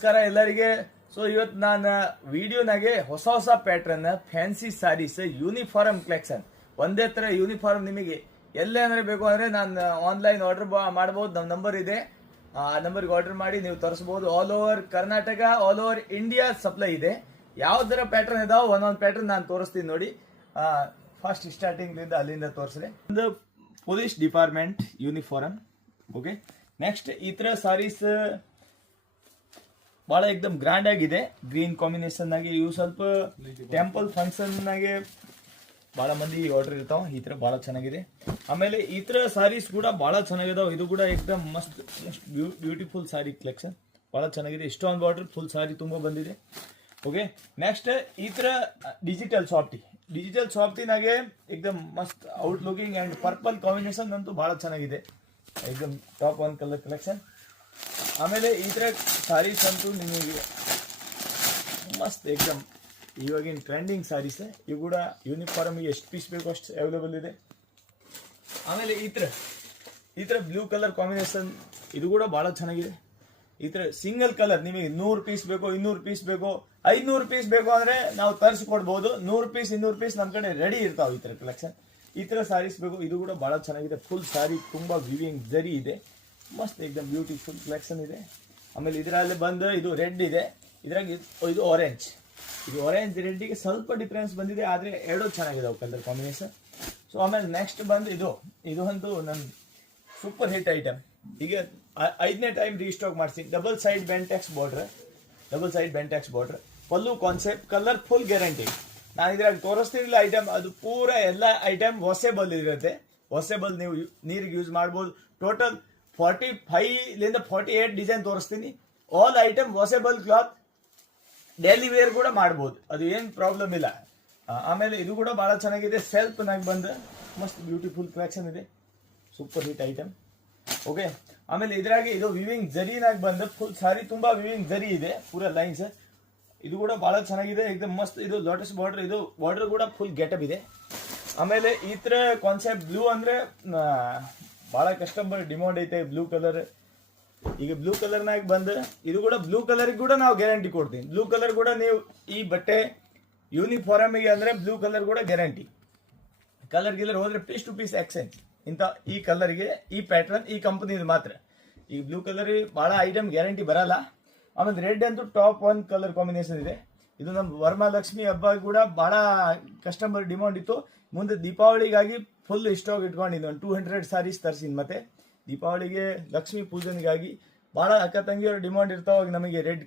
ನಮಸ್ಕಾರ ಎಲ್ಲರಿಗೆ. ಸೊ ಇವತ್ತು ನಾನು ವಿಡಿಯೋನಾಗೆ ಹೊಸ ಹೊಸ pattern fancy sarees uniform collection ಒಂದೇ ತರ ಯೂನಿಫಾರ್ಮ್ ನಿಮಗೆ ಎಲ್ಲೇ ಅಂದ್ರೆ ಬೇಕು ಅಂದ್ರೆ ನಾನು ಆನ್ಲೈನ್ ಆರ್ಡರ್ ಮಾಡಬಹುದು. ನಮ್ಮ ನಂಬರ್ ಇದೆ, ಆ ನಂಬರ್ಗೆ ಆರ್ಡರ್ ಮಾಡಿ ನೀವು ತರಿಸಬಹುದು. All over Karnataka, all over India supply ಇದೆ. ಯಾವ್ದರ ಪ್ಯಾಟ್ರನ್ ಇದಾವ ಒಂದೊಂದು ಪ್ಯಾಟ್ರನ್ ನಾನು ತೋರಿಸ್ತೀನಿ ನೋಡಿ. ಫಸ್ಟ್ ಸ್ಟಾರ್ಟಿಂಗ್ ಅಲ್ಲಿಂದ ತೋರಿಸ್ರಿ. ಒಂದು police department uniform. Okay, next ಈ ತರ ಸಾರೀಸ್ ಬಹಳ ಎಕ್ದಮ್ ಗ್ರ್ಯಾಂಡ್ ಆಗಿದೆ. ಗ್ರೀನ್ ಕಾಂಬಿನೇಷನ್ ಆಗಿ ಇವು ಸ್ವಲ್ಪ ಟೆಂಪಲ್ ಫಂಕ್ಷನ್ ನಾಗೆ ಬಹಳ ಮಂದಿ ಆರ್ಡರ್ ಇರ್ತಾವ. ಈ ತರ ಬಹಳ ಚೆನ್ನಾಗಿದೆ. ಆಮೇಲೆ ಈ ತರ ಸಾರೀಸ್ ಕೂಡ ಬಹಳ ಚೆನ್ನಾಗಿದಾವ. ಇದು ಕೂಡ ಎಕ್ದಮ್ ಮಸ್ತ್ ಬ್ಯೂಟಿಫುಲ್ ಸಾರಿ ಕಲೆಕ್ಷನ್ ಬಹಳ ಚೆನ್ನಾಗಿದೆ. ಇಷ್ಟೊಂದು ಬಾರ್ಡರ್ ಫುಲ್ ಸಾರಿ ತುಂಬಾ ಬಂದಿದೆ. ಓಕೆ, ನೆಕ್ಸ್ಟ್ ಈ ತರ ಡಿಜಿಟಲ್ ಸಾಫ್ಟಿನಾಗೆ ಎಕ್ದಮ್ ಮಸ್ತ್ out looking and purple combination ಅಂತೂ ಬಹಳ ಚೆನ್ನಾಗಿದೆ. ಎಕ್ದಮ್ ಟಾಪ್ ಒನ್ ಕಲರ್ ಕಲೆಕ್ಷನ್. ಆಮೇಲೆ ಈ ತರ ಸಾರೀಸ್ ಅಂತೂ ನಿಮಗೆ ಮಸ್ತ್ ಎಕ್ದಮ್ ಇವಾಗಿನ ಟ್ರೆಂಡಿಂಗ್ ಸಾರೀಸ್. ಇವು ಕೂಡ ಯೂನಿಫಾರ್ಮ್ ಎಷ್ಟು ಪೀಸ್ ಬೇಕು ಅಷ್ಟು ಅವೈಲೇಬಲ್ ಇದೆ. ಆಮೇಲೆ ಈ ತರ ಬ್ಲೂ ಕಲರ್ ಕಾಂಬಿನೇಷನ್ ಇದು ಕೂಡ ಬಹಳ ಚೆನ್ನಾಗಿದೆ. ಈ ತರ ಸಿಂಗಲ್ ಕಲರ್ ನಿಮಗೆ 100 ಪೀಸ್ ಬೇಕು, 200 ಪೀಸ್ ಬೇಕು, 500 ಪೀಸ್ ಬೇಕು ಅಂದ್ರೆ ನಾವು ತರಿಸ್ಕೊಡ್ಬಹುದು. 100 ಪೀಸ್ 200 ಪೀಸ್ ನಮ್ಮ ಕಡೆ ರೆಡಿ ಇರ್ತಾವ. ಈ ತರ ಕಲೆಕ್ಷನ್, ಈ ತರ ಸಾರೀಸ್ ಬೇಕು. ಇದು ಕೂಡ ಬಹಳ ಚೆನ್ನಾಗಿದೆ. ಫುಲ್ ಸಾರಿ ತುಂಬಾ ವಿವಿಂಗ್ ಜರಿ ಇದೆ. ಮಸ್ತ್ ಎಕ್ದಮ್ ಬ್ಯೂಟಿಫುಲ್ ಕಲೆಕ್ಷನ್ ಇದೆ. ಆಮೇಲೆ ಇದರಲ್ಲಿ ಬಂದು ಇದು ರೆಡ್ ಇದೆ, ಇದ್ರಾಗ ಇದು ಆರೆಂಜ್. ಇದು ಆರೆಂಜ್ ರೆಡ್ಗೆ ಸ್ವಲ್ಪ ಡಿಫ್ರೆನ್ಸ್ ಬಂದಿದೆ, ಆದ್ರೆ ಎರಡು ಚೆನ್ನಾಗಿದೆ ಕಲರ್ ಕಾಂಬಿನೇಷನ್. ಸೊ ಆಮೇಲೆ ನೆಕ್ಸ್ಟ್ ಬಂದು ಇದು ಒಂದು ನನ್ನ ಸೂಪರ್ ಹಿಟ್ ಐಟಮ್. ಈಗ 5ನೇ ಟೈಮ್ ರೀಸ್ಟಾಕ್ ಮಾಡಿಸಿ. ಡಬಲ್ ಸೈಡ್ ಬೆಂಟೆಕ್ಸ್ ಬಾರ್ಡರ್, ಪಲ್ಲು ಕಾನ್ಸೆಪ್ಟ್, ಕಲರ್ ಫುಲ್ ಗ್ಯಾರಂಟಿ. ನಾನು ಇದ್ರಾಗ ತೋರಿಸ್ತಿರಲಿಲ್ಲ ಐಟಮ್, ಅದು ಪೂರ ಎಲ್ಲ ಐಟಮ್ ವಾಷೇಬಲ್ ಇರುತ್ತೆ. ವಾಷೇಬಲ್ ನೀವು ನೀರಿಗೆ ಯೂಸ್ ಮಾಡ್ಬೋದು. ಟೋಟಲ್ 45 48 ಡಿಸೈನ್ ತೋರಿಸ್ತೀನಿ. All item washable cloth, daily wear ಕೂಡ ಮಾಡ್ಬೋದು, ಅದು ಏನು ಪ್ರಾಬ್ಲಮ್ ಇಲ್ಲ. ಆಮೇಲೆ ಇದು ಕೂಡ ಬಹಳ ಚೆನ್ನಾಗಿದೆ. ಸೆಲ್ಫ್ ನಾಗ ಬಂದು ಮಸ್ತ್ ಬ್ಯೂಟಿಫುಲ್ ಕಲೆಕ್ಷನ್ ಇದೆ. Super hit item. ಓಕೆ, ಆಮೇಲೆ ಇದ್ರಾಗೆ ಇದು ವಿವಿಂಗ್ ಜರಿನಾಗ ಬಂದು ಫುಲ್ ಸಾರಿ ತುಂಬಾ ವಿವಿಂಗ್ ಜರಿ ಇದೆ, ಪೂರ ಲೈನ್ಸ್. ಇದು ಕೂಡ ಬಹಳ ಚೆನ್ನಾಗಿದೆ. ಎಕ್ದಮ್ ಮಸ್ತ್. ಇದು ಲೋಟಸ್ ಬಾರ್ಡರ್, ಇದು ಬಾರ್ಡರ್ ಕೂಡ ಫುಲ್ ಗೆಟಪ್ ಇದೆ. ಆಮೇಲೆ ಈ ತರ ಕಾನ್ಸೆಪ್ಟ್ ಬ್ಲೂ ಅಂದ್ರೆ ಬಹಳ ಕಸ್ಟಮರ್ ಡಿಮಾಂಡ್ ಐತೆ ಬ್ಲೂ ಕಲರ್. ಈಗ ಬ್ಲೂ ಕಲರ್ ನಾಗ ಬಂದು ಇದು ಕೂಡ ಬ್ಲೂ ಕಲರ್ ಕೂಡ ನಾವು ಗ್ಯಾರಂಟಿ ಕೊಡ್ತೀನಿ. ಬ್ಲೂ ಕಲರ್ ಕೂಡ ನೀವು ಈ ಬಟ್ಟೆ ಯೂನಿಫಾರ್ಮಿಗೆ ಅಂದ್ರೆ ಬ್ಲೂ ಕಲರ್ ಕೂಡ ಗ್ಯಾರಂಟಿ. ಕಲರ್ ಹೋದ್ರೆ ಪೀಸ್ ಟು ಪೀಸ್ ಎಕ್ಸ್ಚೇಂಜ್. ಇಂಥ ಈ ಕಲರ್ಗೆ ಈ ಪ್ಯಾಟರ್ನ್ ಈ ಕಂಪನಿ ಮಾತ್ರ. ಈ ಬ್ಲೂ ಕಲರ್ ಬಹಳ ಐಟಮ್ ಗ್ಯಾರಂಟಿ ಬರಲ್ಲ. ಆಮೇಲೆ ರೆಡ್ ಅಂತೂ ಟಾಪ್ ಒನ್ ಕಲರ್ ಕಾಂಬಿನೇಷನ್ ಇದೆ. ಇದು ನಮ್ಮ ವರಮಹಾಲಕ್ಷ್ಮಿ ಹಬ್ಬ ಕೂಡ ಬಹಳ ಕಸ್ಟಮರ್ ಡಿಮಾಂಡ್ ಇತ್ತು. ಮುಂದೆ ದೀಪಾವಳಿಗಾಗಿ ಫುಲ್ ಸ್ಟಾಕ್ ಇಟ್ಕೊಂಡಿದ್ದು 200 ಸಾರೀಸ್ ತರಿಸಿದ್. ಮತ್ತೆ ದೀಪಾವಳಿಗೆ ಲಕ್ಷ್ಮೀ ಪೂಜನೆಗಾಗಿ ಬಹಳ ಅಕ್ಕ ತಂಗಿಯವ್ರ ಡಿಮಾಂಡ್ ಇರ್ತಾವಾಗ ನಮಗೆ ರೆಡ್